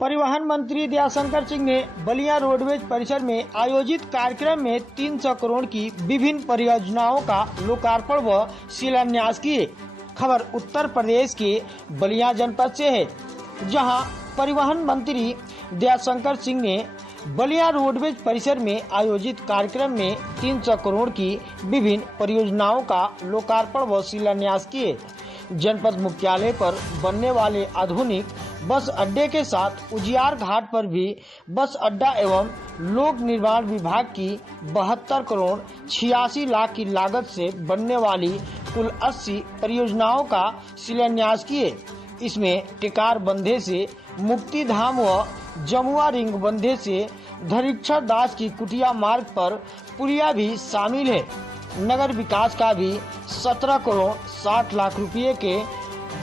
परिवहन मंत्री दयाशंकर सिंह ने बलिया रोडवेज परिसर में आयोजित कार्यक्रम में 300 करोड़ की विभिन्न परियोजनाओं का लोकार्पण व शिलान्यास किए। खबर उत्तर प्रदेश के बलिया जनपद से है, जहां परिवहन मंत्री दयाशंकर सिंह ने बलिया रोडवेज परिसर में आयोजित कार्यक्रम में 300 करोड़ की विभिन्न परियोजनाओं का लोकार्पण व शिलान्यास किए। जनपद मुख्यालय पर बनने वाले आधुनिक बस अड्डे के साथ उजियार घाट पर भी बस अड्डा एवं लोक निर्माण विभाग की 72 करोड़ 86 लाख की लागत से बनने वाली कुल 80 परियोजनाओं का शिलान्यास किए। इसमें टिकार बंधे से मुक्ति धाम व जमुआ रिंग बंधे से धरीक्षर दास की कुटिया मार्ग पर पुलिया भी शामिल है। नगर विकास का भी 17 करोड़ 60 लाख रुपए के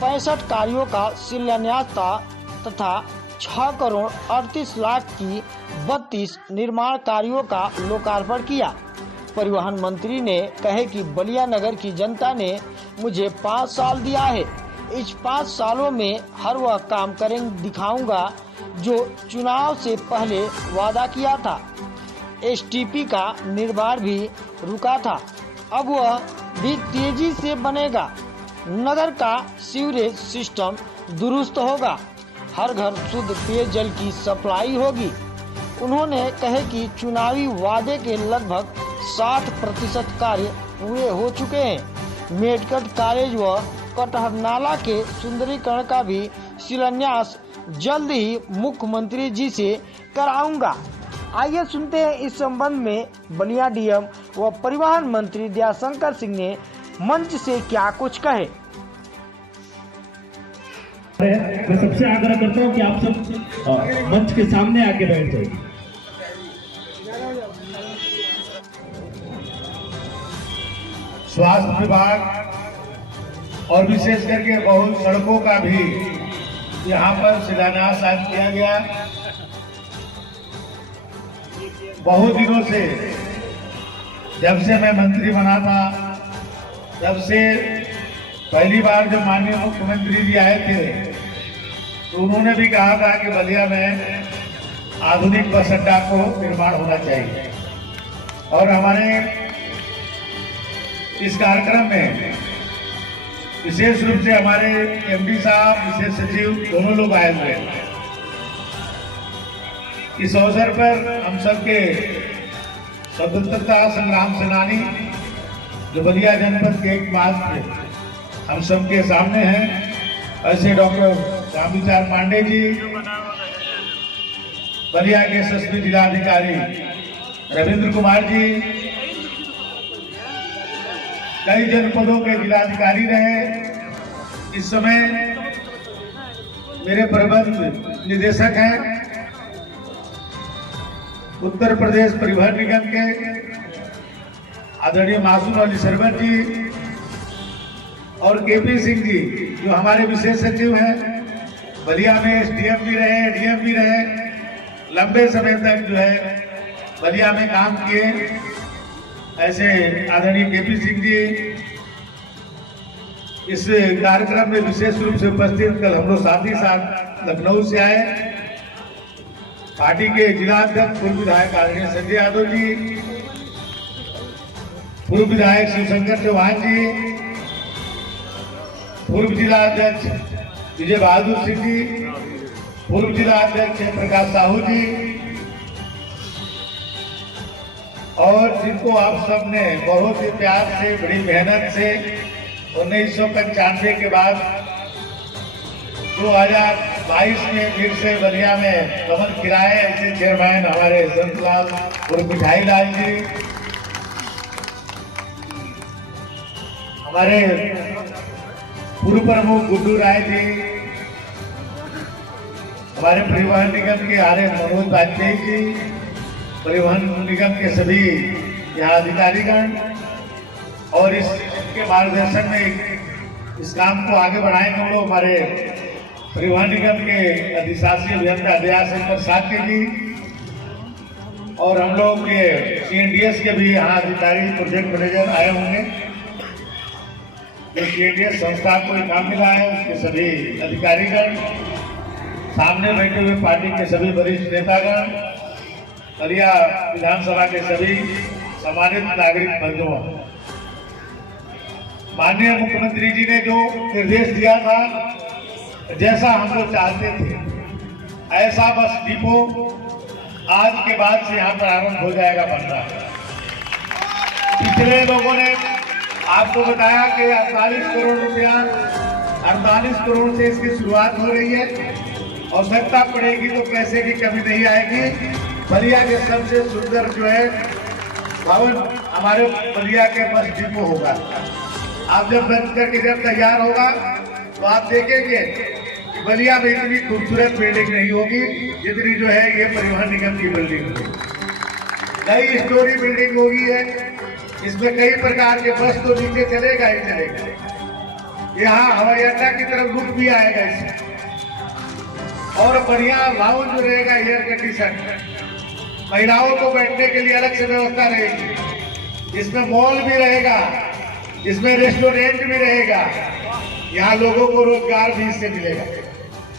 65 कार्यों का शिलान्यास तथा 6 करोड़ 38 लाख की 32 निर्माण कार्यों का लोकार्पण किया। परिवहन मंत्री ने कहे कि बलिया नगर की जनता ने मुझे 5 साल दिया है। इस 5 सालों में हर वह काम करेंगे दिखाऊंगा जो चुनाव से पहले वादा किया था। एसटीपी का निर्माण भी रुका था, अब वह भी तेजी से बनेगा। नगर का सीवरेज सिस्टम दुरुस्त होगा, हर घर शुद्ध पेयजल की सप्लाई होगी। उन्होंने कहे कि चुनावी वादे के लगभग 60% कार्य पूरे हो चुके हैं। मेडकट कॉलेज व कटहर नाला के सुंदरीकरण का भी शिलान्यास जल्द ही मुख्यमंत्री जी से कराऊंगा। आइए सुनते हैं इस संबंध में बलिया डीएम व परिवहन मंत्री दयाशंकर सिंह ने मंच से क्या कुछ कहे। मैं सबसे आग्रह करता हूं कि आप सब मंच के सामने आके बैठ जाइए। स्वास्थ्य विभाग और विशेष करके बहुत सड़कों का भी यहाँ पर शिलान्यास आज किया गया। बहुत दिनों से, जब से मैं मंत्री बना था, तब से पहली बार जब माननीय मुख्यमंत्री जी आए थे तो उन्होंने भी कहा था कि बलिया में आधुनिक बस अड्डा को निर्माण होना चाहिए। और हमारे इस कार्यक्रम में विशेष रूप से हमारे एमडी साहब, विशेष सचिव दोनों लोग आए हुए हैं। इस अवसर पर हम सबके स्वतंत्रता संग्राम सेनानी जो बलिया जनपद के एकमात्र हम सबके सामने हैं, ऐसे डॉक्टर रामविचार पांडे जी, बलिया के एसएसपी जिलाधिकारी रविंद्र कुमार जी, कई जनपदों के जिलाधिकारी रहे। इस समय मेरे प्रबंध निदेशक हैं उत्तर प्रदेश परिवहन निगम के आदरणीय मासूम अली सरवर जी और केपी सिंह जी जो हमारे विशेष सचिव हैं। बलिया में एसडीएम भी रहे, डीएम भी रहे, लंबे समय तक जो है बलिया में काम किए, ऐसे आदरणीय केपी सिंह जी इस कार्यक्रम में विशेष रूप से उपस्थित। कल हम लोग साथ ही साथ लखनऊ से आए। पार्टी के जिलाध्यक्ष पूर्व विधायक आदरणीय संजय यादव जी, पूर्व विधायक शिवशंकर चौहान जी, पूर्व जिला अध्यक्ष विजय बहादुर सिंह जी, पूर्व जिला अध्यक्ष प्रकाश साहू जी, और जिनको आप सब ने बहुत ही प्यार से, बड़ी मेहनत से 1995 के बाद 2022 में फिर से बलिया में कमल खिलाए, ऐसे चेयरमैन हमारे संतलाल और मिठाई लाल जी, हमारे पूर्व प्रमुख गुड्डू राय जी, हमारे परिवहन निगम के आर मनोज वाजपेयी जी, परिवहन निगम के सभी यहाँ अधिकारीगण, और इसके मार्गदर्शन में इस काम को आगे बढ़ाएंगे हम लोग हमारे परिवहन निगम के अधिशासी अभियंता दयाशंकर साक्य जी, और हम लोग के सीएनडीएस के भी यहाँ अधिकारी प्रोजेक्ट मैनेजर आए होंगे। जो सीएनडीएस संस्था को काम मिला है उसके सभी अधिकारीगण, सामने बैठे हुए पार्टी के सभी वरिष्ठ नेतागण, बलिया विधानसभा के सभी सम्मानित नागरिक बंधुओं, माननीय मुख्यमंत्री जी ने जो निर्देश दिया था, जैसा हम लोग चाहते थे, ऐसा बस डिपो आज के बाद से यहाँ प्रारंभ हो जाएगा बनना। पिछले लोगों ने आपको बताया कि 48 करोड़ रुपया, 48 करोड़ से इसकी शुरुआत हो रही है। आवश्यकता पड़ेगी तो पैसे की कमी नहीं आएगी। बलिया के सबसे सुंदर जो है भवन हमारे बलिया के बस डिपो होगा। आप जब बन करके जब तैयार होगा तो आप देखेंगे कि बलिया में इतनी खूबसूरत बिल्डिंग नहीं होगी जितनी जो है ये परिवहन निगम की बिल्डिंग होगी। नई स्टोरी बिल्डिंग होगी है, इसमें कई प्रकार के बस तो नीचे चलेगा ही चलेगा। यहाँ हवाई अड्डा की तरफ रुक भी आएगा इसमें, और बढ़िया लाउंज रहेगा, एयर कंडीशन, महिलाओं को बैठने के लिए अलग से व्यवस्था रहेगी। इसमें मॉल भी रहेगा, इसमें रेस्टोरेंट भी रहेगा। यहाँ लोगों को रोजगार भी इससे मिलेगा।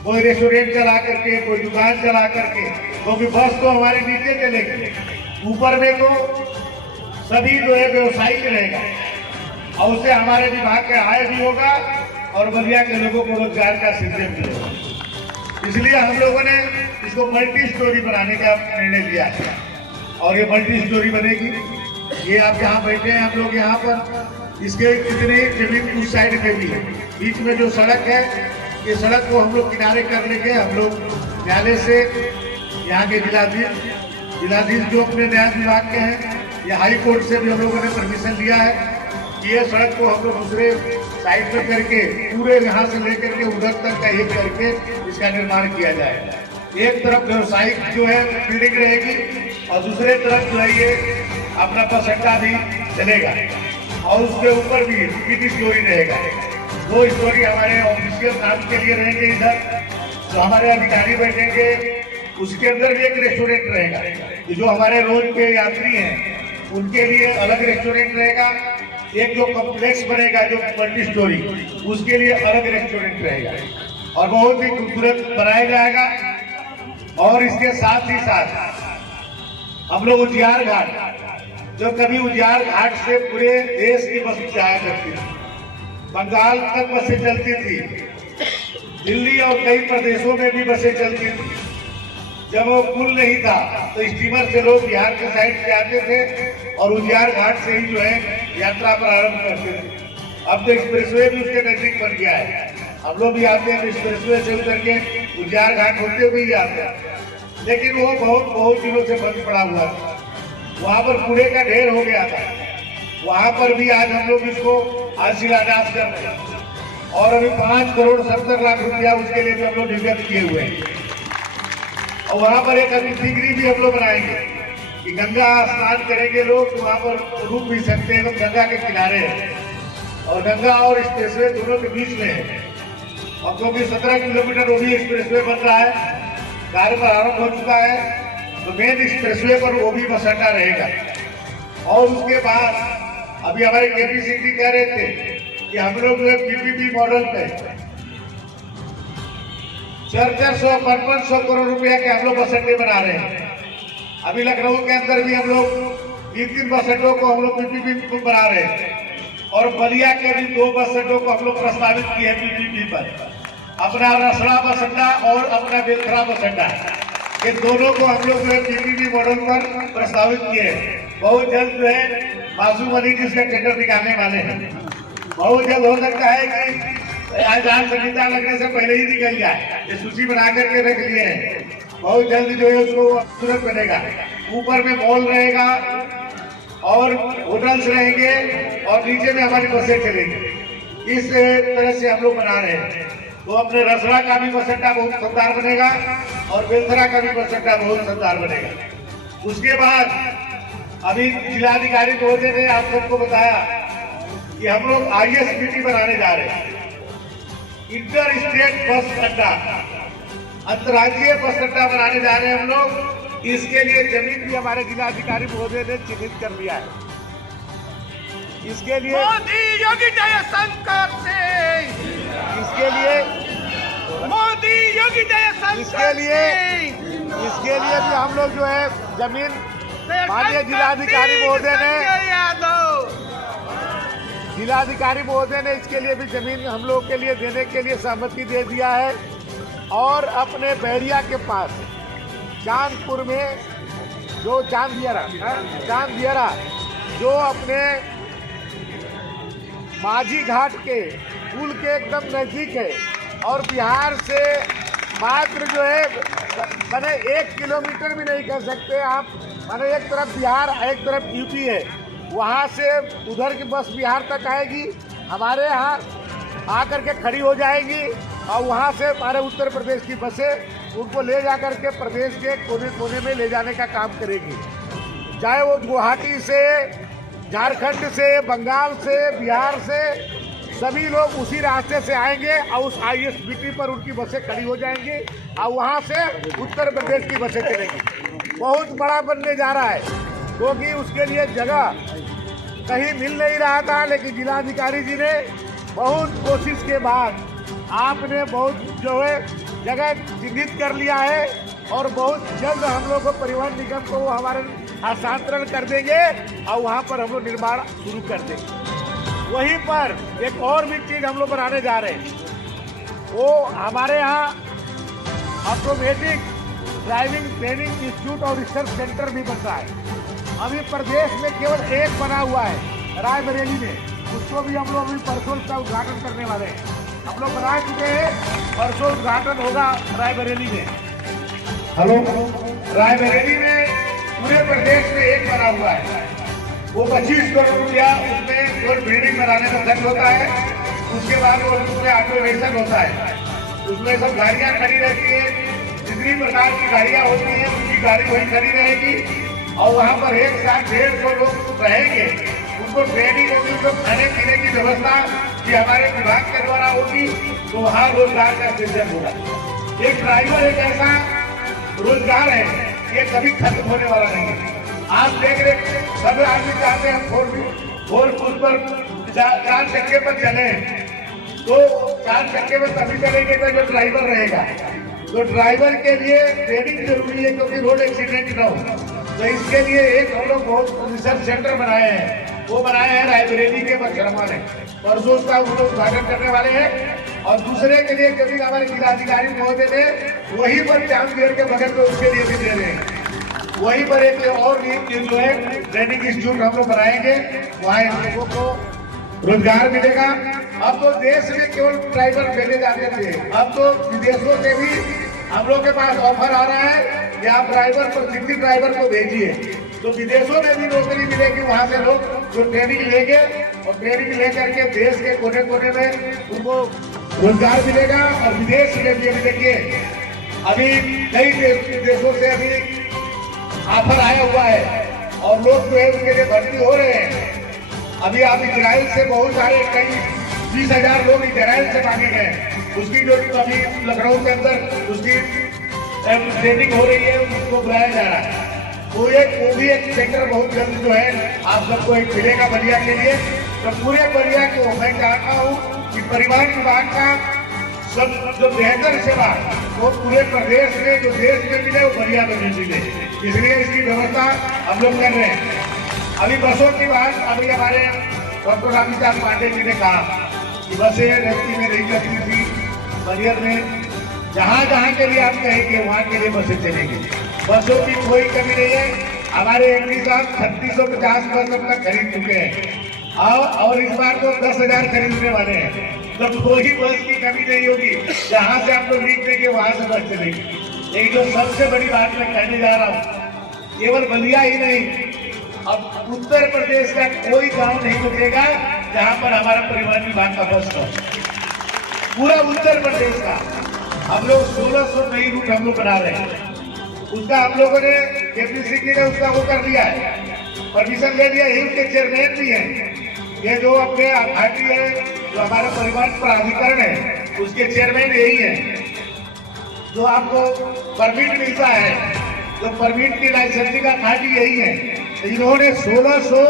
कोई रेस्टोरेंट चला करके, कोई दुकान चला करके, क्योंकि बस तो हमारे नीचे चलेगी, ऊपर में तो सभी जो है व्यवसायिक रहेगा, और उससे हमारे विभाग का आय भी होगा और बलिया के लोगों को रोजगार का सृजन मिलेगा। इसलिए हम लोगों ने इसको मल्टी स्टोरी बनाने का निर्णय लिया है, और ये मल्टी स्टोरी बनेगी। ये आप जहाँ बैठे हैं हम लोग यहाँ पर, इसके कितने जमीन उस साइड में भी है, बीच में जो सड़क है, ये सड़क को हम लोग किनारे कर लेंगे। हम लोग न्यायालय से यहाँ के जिलाधीश जो अपने न्याय विभाग के हैं, ये हाई कोर्ट से भी हम लोगों ने परमिशन लिया है कि ये सड़क को हम लोग दूसरे साइड में करके पूरे यहाँ से लेकर के उधर तक का एक करके इसका निर्माण किया जाए। एक तरफ व्यवसायिक जो है बिल्डिंग रहेगी और दूसरे तरफ जो है ये अपना बस अड्डा भी चलेगा, और उसके ऊपर भी 3 स्टोरी रहेगा। 2 स्टोरी हमारे ऑफिशियल काम के लिए रहेंगे, इधर जो हमारे अधिकारी बैठेंगे उसके अंदर भी एक रेस्टोरेंट रहेगा। जो हमारे रोज के यात्री हैं उनके लिए अलग रेस्टोरेंट रहेगा। एक जो कॉम्प्लेक्स बनेगा जो मल्टी स्टोरी, उसके लिए अलग रेस्टोरेंट रहेगा और बहुत ही खूबसूरत बनाया जाएगा। और इसके साथ ही साथ हम लोग उजियार घाट, जो कभी उजियार घाट से पूरे देश की बसें जाया करती थी, बंगाल तक बसें चलती थी, दिल्ली और कई प्रदेशों में भी बसें चलती थी। जब वो पुल नहीं था तो स्टीमर से लोग बिहार के साइड से आते थे और उजियार घाट से ही जो है यात्रा प्रारंभ करते थे। अब तो एक्सप्रेसवे भी उसके नजदीक बन गया है, हम लोग भी आते हैं तो एक्सप्रेसवे से उतर के उजियार घाट होते हुए ही आते हैं। लेकिन वो बहुत दिनों से बंद पड़ा हुआ था, वहाँ पर कूड़े का ढेर हो गया था। वहाँ पर भी आज हम लोग इसको आज शिलान्यास कर रहे हैं, और अभी 5 करोड़ 70 लाख रुपया उसके लिए भी हम लोग निर्गत किए हुए हैं। और वहाँ पर एक अतिथिगृह भी हम लोग बनाएंगे कि गंगा स्नान करेंगे लोग, तो वहाँ पर रुक भी सकते हैं। तो गंगा के किनारे है और गंगा और एक्सप्रेसवे दोनों के बीच में है, और क्योंकि 17 किलोमीटर वो भी एक्सप्रेसवे बन रहा है, कार्य प्रारंभ हो चुका है, तो मेन एक्सप्रेसवे पर वो भी बस अड्डा रहेगा। और उसके बाद अभी हमारे केपी सिंह जी कह रहे थे कि हम लोग जो है पीपीपी मॉडल पे 400-500 करोड़ रुपया के हम लोग बस अड्डे बना रहे हैं। अभी लखनऊ के अंदर भी हम लोग 3 बस अड्डों को हम लोग पीपीपी बना रहे हैं, और बलिया के भी 2 बस अड्डों को हम लोग प्रस्तावित किए हैं पीपीपी पर। अपना रसड़ा बस अड्डा और अपना बेलथरा बस अड्डा, ये दोनों को हम लोग जो है पीपीपी मॉडल पर प्रस्तावित किए हैं। बहुत जल्द जो है मासूम अली जी इसका टेंडर निकालने वाले हैं। बहुत जल्द हो सकता है कि आचार संहिता लगने से पहले ही निकल जाए, ये सूची बना करके रख लिए हैं। बहुत जल्द जो है उसको तुरंत बनेगा। ऊपर में मॉल रहेगा और होटल्स रहेंगे, और नीचे में हमारी बसें चलेंगी। इस तरह से हम लोग बना रहे हैं। तो अपने रसड़ा का भी बस अड्डा बहुत शानदार बनेगा, और बेलथरा का भी बस अड्डा बहुत शानदार बनेगा। उसके बाद अभी जिलाधिकारी महोदय ने आप सबको बताया कि हम लोग ISBT बनाने जा रहे हैं, इंटर स्टेट बस अड्डा, अंतर्राज्यीय बस अड्डा बनाने जा रहे हैं हम लोग। इसके लिए जमीन भी हमारे जिलाधिकारी महोदय ने चिन्हित कर लिया है। इसके लिए मोदी योगी जय शंकर से, इसके लिए मोदी योगी इसके लिए भी हम लोग जो है जमीन माननीय जिलाधिकारी महोदय ने इसके लिए भी जमीन हम लोग के लिए देने के लिए सहमति दे दिया है। और अपने बैरिया के पास चांदपुर में जो चांदियारा जो अपने माझी घाट के पुल के एकदम नजदीक है और बिहार से मात्र जो है मैंने 1 किलोमीटर भी नहीं कह सकते आप, मैंने एक तरफ बिहार एक तरफ यूपी है, वहाँ से उधर की बस बिहार तक आएगी, हमारे यहाँ आकर के खड़ी हो जाएगी और वहाँ से हमारे उत्तर प्रदेश की बसें उनको ले जा कर के प्रदेश के कोने कोने में ले जाने का काम करेगी। चाहे वो गुवाहाटी से, झारखंड से, बंगाल से, बिहार से, सभी लोग उसी रास्ते से आएंगे और उस ISBT पर उनकी बसें खड़ी हो जाएंगी और वहाँ से उत्तर प्रदेश की बसें चलेंगी। बहुत बड़ा बनने जा रहा है क्योंकि उसके लिए जगह कहीं मिल नहीं रहा था, लेकिन जिलाधिकारी जी ने बहुत कोशिश के बाद आपने बहुत जो है जगह चिन्हित कर लिया है और बहुत जल्द हम लोग को परिवहन निगम को वो हमारे हस्तांतरण कर देंगे और वहाँ पर हम लोग निर्माण शुरू कर देंगे। वहीं पर एक और भी चीज़ हम लोग बनाने जा रहे हैं, वो हमारे यहाँ ऑटोमेटिक ड्राइविंग ट्रेनिंग इंस्टीट्यूट और रिसर्च सेंटर भी बन रहा है। अभी प्रदेश में केवल एक बना हुआ है रायबरेली में, उसको भी हम लोग अभी परसों का उद्घाटन करने वाले हैं। हम लोग बना चुके हैं, परसों उद्घाटन होगा रायबरेली में। रायबरेली में पूरे प्रदेश में एक बना हुआ है, वो 25 करोड़ रुपया उसमें कोई बिल्डिंग बनाने में खर्च होता है, उसके बाद वो उसमें ऑटोमेशन होता है, उसमें सब गाड़ियाँ खड़ी रहती है, जितनी प्रकार की गाड़ियाँ होती हैं उनकी गाड़ी वही खड़ी रहेगी और वहाँ पर एक साथ 150 लोग रहेंगे, उनको ट्रेनिंग होगी, उनको खाने पीने की व्यवस्था कि हमारे विभाग के द्वारा होगी, तो वहाँ रोजगार का सृजन होगा। एक ड्राइवर एक ऐसा रोजगार है, ये कभी खत्म होने वाला नहीं है। आप देख रहे सब आदमी चाहते हैं फोर पर 4 चक्के पर चले, तो 4 चक्के में तभी चलेंगे तो जो ड्राइवर रहेगा, तो ड्राइवर के लिए ट्रेनिंग जरूरी है क्योंकि रोड एक्सीडेंट न हो। तो इसके लिए एक हम लोग बहुत रिसर्च सेंटर बनाए हैं, वो बनाए हैं रायबरेली के बखरमा में, परसों उसका हम लोग उद्घाटन करने वाले हैं। और दूसरे के लिए जमीन हमारे जिलाधिकारी महोदय ने वहीं पर चांदगढ़ के बगल में उसके लिए भी दे रहे हैं, वहीं पर एक और जो है ट्रेनिंग इंस्टीट्यूट हम लोग बनाएंगे, वहाँ इन लोगों को रोजगार मिलेगा। अब तो देश में केवल ड्राइवर भेजे जाते थे, अब तो विदेशों से भी हम लोग के पास ऑफर आ रहा है कि आप ड्राइवर प्रशिक्षित ड्राइवर को भेजिए, तो विदेशों में भी नौकरी मिलेगी। वहाँ से लोग जो ट्रेनिंग लेंगे और ट्रेनिंग लेकर के देश के कोने कोने में उनको रोजगार मिलेगा। और विदेश में भी देखिए अभी कई देशों से अभी ऑफर आया हुआ है और लोग जो है उसके लिए भर्ती हो रहे हैं। अभी आप इजराइल से बहुत सारे कई 20,000 लोग इजराइल से मांगे गए, उसकी जो अभी लखनऊ के अंदर उसकी ट्रेनिंग हो रही है, उसको बुलाया जा रहा है। वो भी एक सेक्टर बहुत जल्द जो है आप सबको एक मिलेगा बलिया के लिए। तो पूरे बलिया को मैं चाहता हूँ कि परिवहन विभाग का सब जो बेहतर सेवा वो पूरे प्रदेश में जो देश में मिले वो बलिया में भी मिले, इसलिए इसकी व्यवस्था हम लोग कर रहे हैं। अभी बसों की बात अभी हमारे डॉक्टर रामचंद्र पांडे जी ने कहा कि बसें रस्ती में नहीं चलती थी, बलिया में जहाँ जहाँ के लिए आप कहेंगे वहाँ के लिए बसें चलेंगी, बसों की कोई कमी नहीं है। हमारे एमडी साहब 3650 बस अब तक खरीद चुके हैं और इस बार तो 10,000 खरीदने वाले हैं, तो कोई बस की कमी नहीं होगी। जहाँ से आप लोग लिख देंगे वहाँ से बस चलेगी। लेकिन जो सबसे बड़ी बात मैं कहने जा रहा हूँ, केवल बलिया ही नहीं, अब उत्तर प्रदेश का कोई गांव नहीं बचेगा जहाँ पर हमारा परिवहन विभाग का बस हो। पूरा उत्तर प्रदेश का हम लोग 1600 नई रूट हम लोग बना रहे हैं, उसका हम लोगों ने KPCC ने उसका वो कर लिया है, परमिशन ले लिया। यही उसके चेयरमैन भी हैं, ये जो अपने अथॉरिटी है जो हमारा परिवहन प्राधिकरण है उसके चेयरमैन यही है। जो आपको परमिट मिलता है, जो परमिट की लाइसेंसिंग का अथॉरिटी यही है। इन्होंने 1600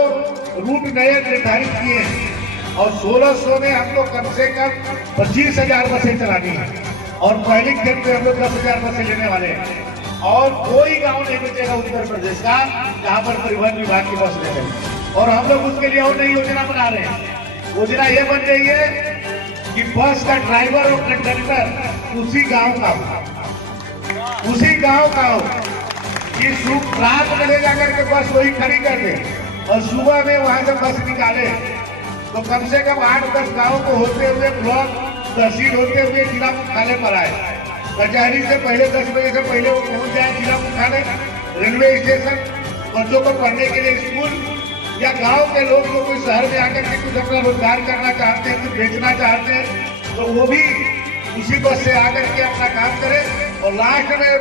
रूट नए निर्धारित किए हैं और 1600 में हमको कम से कम 25,000 बसें चलानी है। और पहले खेत में हम लोग 10,000 बसें लेने वाले हैं और कोई गांव नहीं बचेगा उत्तर प्रदेश का जहां पर परिवहन विभाग की बस नहीं है। और हम लोग उसके लिए और नई योजना बना रहे हैं। योजना ये बन रही है कि बस का ड्राइवर और कंडक्टर उसी गांव का हो कि रात में ले जाकर के बस वही खड़ी कर दे और सुबह में वहां से बस निकाले तो कम से कम 8-10 गाँव को होते हुए ब्लॉक तहसील होते हुए जिला मुख्यालय पर आए। कचहरी से पहले 10 बजे से पहले वो पहुंच जाए जिला मुख्यालय, रेलवे स्टेशन, बच्चों को पढ़ने के लिए स्कूल या गांव के लोग जो कोई शहर में आकर के कुछ अपना रोजगार करना चाहते हैं, कुछ बेचना चाहते हैं तो वो भी उसी बस से आकर के अपना काम करे। और लास्ट में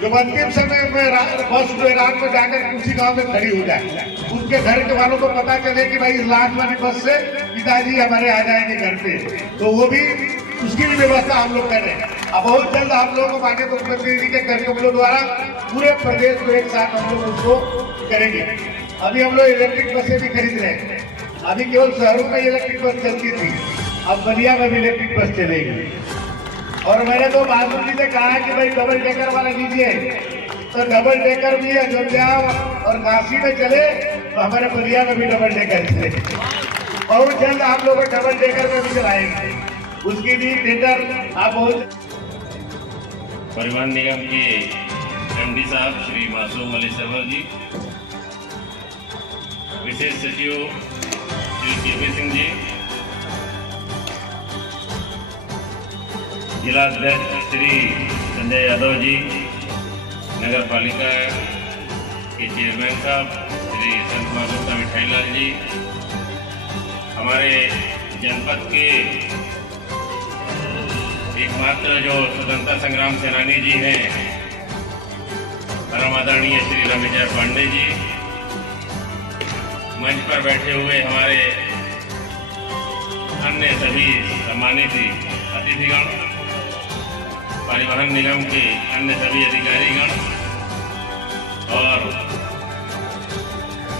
जो अंतिम समय में बस जो रात में जाकर उसी गांव में खड़ी हो जाए, उसके घर के वालों को पता चले कि भाई लास्ट वाली बस से पिताजी हमारे आ जाएंगे घर पे, तो वो भी उसकी भी व्यवस्था हम लोग कर रहे हैं। अब बहुत जल्द आप लोगों को माननीय मुख्यमंत्री जी के कार्यक्रमों द्वारा पूरे प्रदेश को एक साथ हम लोग उसको करेंगे। अभी हम लोग इलेक्ट्रिक बसें भी खरीद रहे हैं। अभी केवल शहरों में इलेक्ट्रिक बस चलती थी, अब बलिया में भी इलेक्ट्रिक बस चलेगी। और मैंने तो बहादुर जी से कहा है कि भाई डबल डेकर वाला लीजिए, तो डबल डेकर भी अयोध्या और काशी में चले तो हमारे बलिया में भी डबल डेकर चले। बहुत जल्द आप लोग डबल डेकर में भी चलाएंगे, उसकी भी टेंडर आप बहुत। परिवहन निगम के एमडी साहब श्री मासूम अली सरवर जी, विशेष सचिव श्री केपी सिंह जी, जिला अध्यक्ष श्री संजय यादव जी, नगर पालिका के चेयरमैन साहब श्री संत माधव मिठाईलाल जी, हमारे जनपद के एकमात्र जो स्वतंत्रता संग्राम सेनानी जी हैं, परम आदरणीय श्री रमेश पांडे जी, मंच पर बैठे हुए हमारे अन्य सभी सम्मानित अतिथिगण, परिवहन निगम के अन्य सभी अधिकारीगण और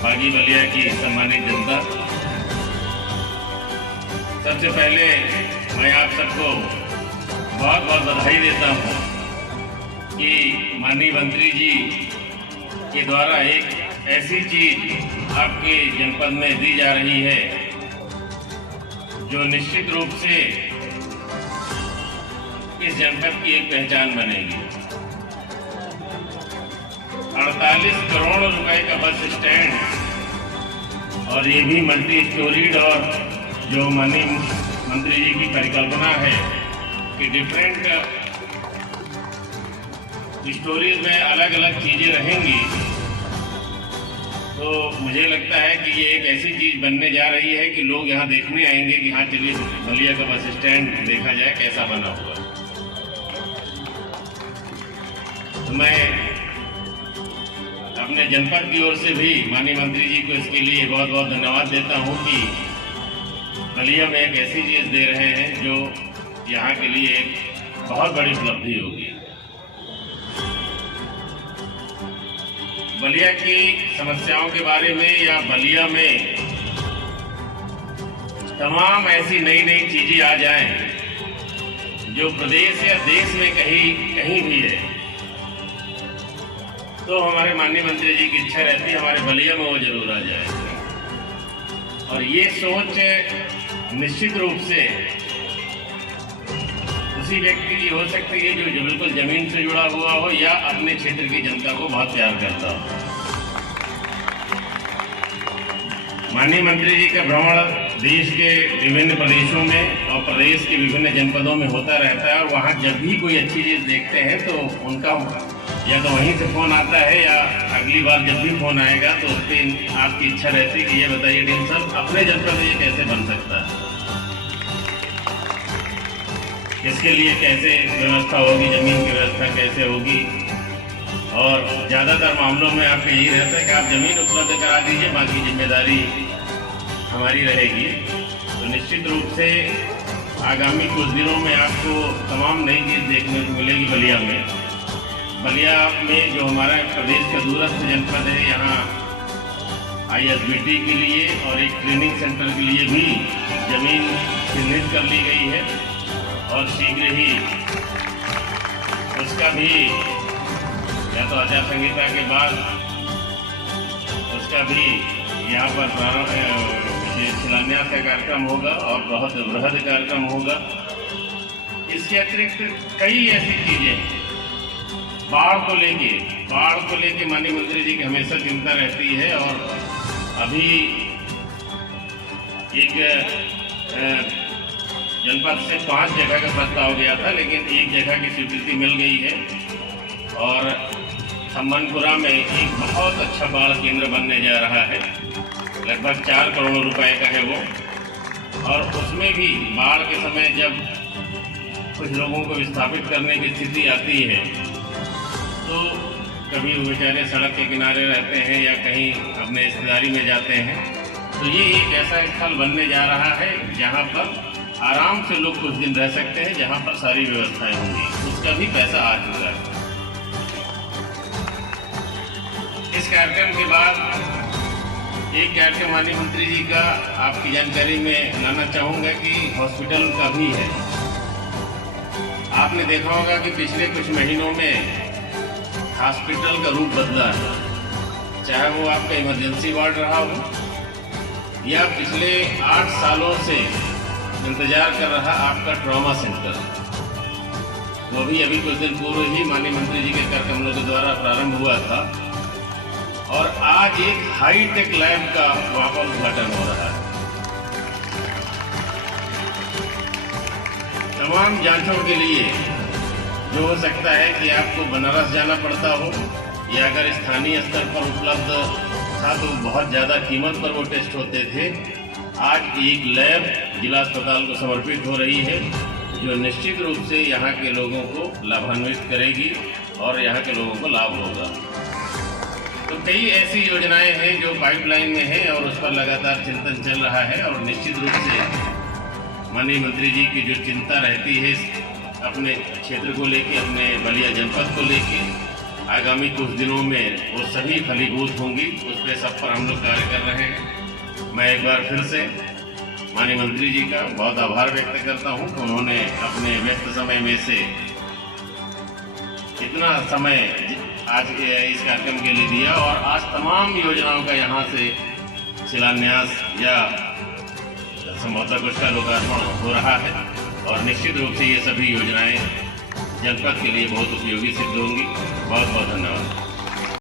बागी बलिया की सम्मानित जनता, सबसे पहले मैं आप सबको बहुत बहुत बधाई देता हूँ कि माननीय मंत्री जी के द्वारा एक ऐसी चीज आपके जनपद में दी जा रही है जो निश्चित रूप से इस जनपद की एक पहचान बनेगी। 48 करोड़ रुपए का बस स्टैंड और ये भी मल्टी स्टोरीड, और जो माननीय मंत्री जी की परिकल्पना है कि डिफरेंट स्टोरीज में अलग अलग चीजें रहेंगी, तो मुझे लगता है कि ये एक ऐसी चीज बनने जा रही है कि लोग यहाँ देखने आएंगे कि हाँ चलिए बलिया का बस स्टैंड देखा जाए कैसा बना हुआ। तो मैं अपने जनपद की ओर से भी माननीय मंत्री जी को इसके लिए बहुत बहुत धन्यवाद देता हूँ कि बलिया में एक ऐसी चीज दे रहे हैं जो यहाँ के लिए एक बहुत बड़ी उपलब्धि होगी। बलिया की समस्याओं के बारे में या बलिया में तमाम ऐसी नई नई चीजें आ जाएं जो प्रदेश या देश में कहीं भी है, तो हमारे माननीय मंत्री जी की इच्छा रहती है हमारे बलिया में वो जरूर आ जाए। और ये सोच निश्चित रूप से उसी व्यक्ति की हो सकती है जो बिल्कुल जमीन से जुड़ा हुआ हो या अपने क्षेत्र की जनता को बहुत प्यार करता हो। माननीय मंत्री जी का भ्रमण देश के विभिन्न प्रदेशों में और प्रदेश के विभिन्न जनपदों में होता रहता है, और वहाँ जब भी कोई अच्छी चीज देखते हैं तो उनका या तो वहीं से फोन आता है या अगली बार जब भी फोन आएगा तो उस पर आपकी इच्छा रहती है कि ये बताइए डीन साहब अपने जनपद में ये कैसे बन सकता है, इसके लिए कैसे व्यवस्था होगी, जमीन की व्यवस्था कैसे होगी। और ज़्यादातर मामलों में आपको यही रहता है कि आप जमीन उपलब्ध करा दीजिए, बाकी जिम्मेदारी हमारी रहेगी। तो निश्चित रूप से आगामी कुछ दिनों में आपको तमाम नई चीज़ देखने को मिलेगी बलिया में। बलिया में जो हमारा प्रदेश का दूरस्थ जनपद है, यहाँ ISBT के लिए और एक ट्रेनिंग सेंटर के लिए भी जमीन चिन्हित कर ली गई है और शीघ्र ही इसका भी या तो आचार संहिता के बाद उसका भी यहाँ पर शिलान्यास का कार्यक्रम होगा और बहुत बृहद कार्यक्रम होगा। इसके अतिरिक्त कई ऐसी चीजें हैं। बाढ़ को लेके माननीय मंत्री जी की हमेशा चिंता रहती है और अभी एक जनपद से 5 जगह का प्रस्ताव गया था, लेकिन एक जगह की स्वीकृति मिल गई है और सम्मानपुरा में एक बहुत अच्छा बाढ़ केंद्र बनने जा रहा है। लगभग 4 करोड़ रुपए का है वो, और उसमें भी बाढ़ के समय जब कुछ लोगों को विस्थापित करने की स्थिति आती है तो कभी वो बेचारे सड़क के किनारे रहते हैं या कहीं अपने रिश्तेदारी में जाते हैं, तो ये एक ऐसा स्थल बनने जा रहा है जहाँ पर आराम से लोग कुछ दिन रह सकते हैं, जहाँ पर सारी व्यवस्थाएं होंगी। उसका भी पैसा आ चुका है। इस कार्यक्रम के बाद एक कार्यक्रम माननीय मंत्री जी का आपकी जानकारी में लाना चाहूँगा कि हॉस्पिटल का भी है। आपने देखा होगा कि पिछले कुछ महीनों में हॉस्पिटल का रूप बदला है, चाहे वो आपका इमरजेंसी वार्ड रहा हो या पिछले 8 सालों से इंतजार कर रहा आपका ट्रॉमा सेंटर। वो भी अभी कुछ दिन पूर्व ही माननीय मंत्री जी के कर कमलों के द्वारा प्रारंभ हुआ था और आज एक हाईटेक लैब का वहाँ पर उद्घाटन हो रहा है। तमाम जांचों के लिए जो हो सकता है कि आपको बनारस जाना पड़ता हो या अगर स्थानीय स्तर पर उपलब्ध था तो बहुत ज़्यादा कीमत पर वो टेस्ट होते थे, आज एक लैब जिला अस्पताल को समर्पित हो रही है जो निश्चित रूप से यहाँ के लोगों को लाभान्वित करेगी और यहाँ के लोगों को लाभ होगा। तो कई ऐसी योजनाएं हैं जो पाइपलाइन में हैं और उस पर लगातार चिंतन चल रहा है और निश्चित रूप से माननीय मंत्री जी की जो चिंता रहती है अपने क्षेत्र को लेके, अपने बलिया जनपद को लेके, आगामी कुछ दिनों में वो सभी फलीभूत होंगी। उस पर सब पर हम लोग कार्य कर रहे हैं। मैं एक बार फिर से माननीय मंत्री जी का बहुत आभार व्यक्त करता हूं कि उन्होंने अपने व्यस्त समय में से इतना समय आज इस कार्यक्रम के लिए दिया और आज तमाम योजनाओं का यहाँ से शिलान्यास या संभवतः कुछ का लोकार्पण हो रहा है और निश्चित रूप से ये सभी योजनाएं जनपद के लिए बहुत उपयोगी सिद्ध होंगी। बहुत बहुत धन्यवाद।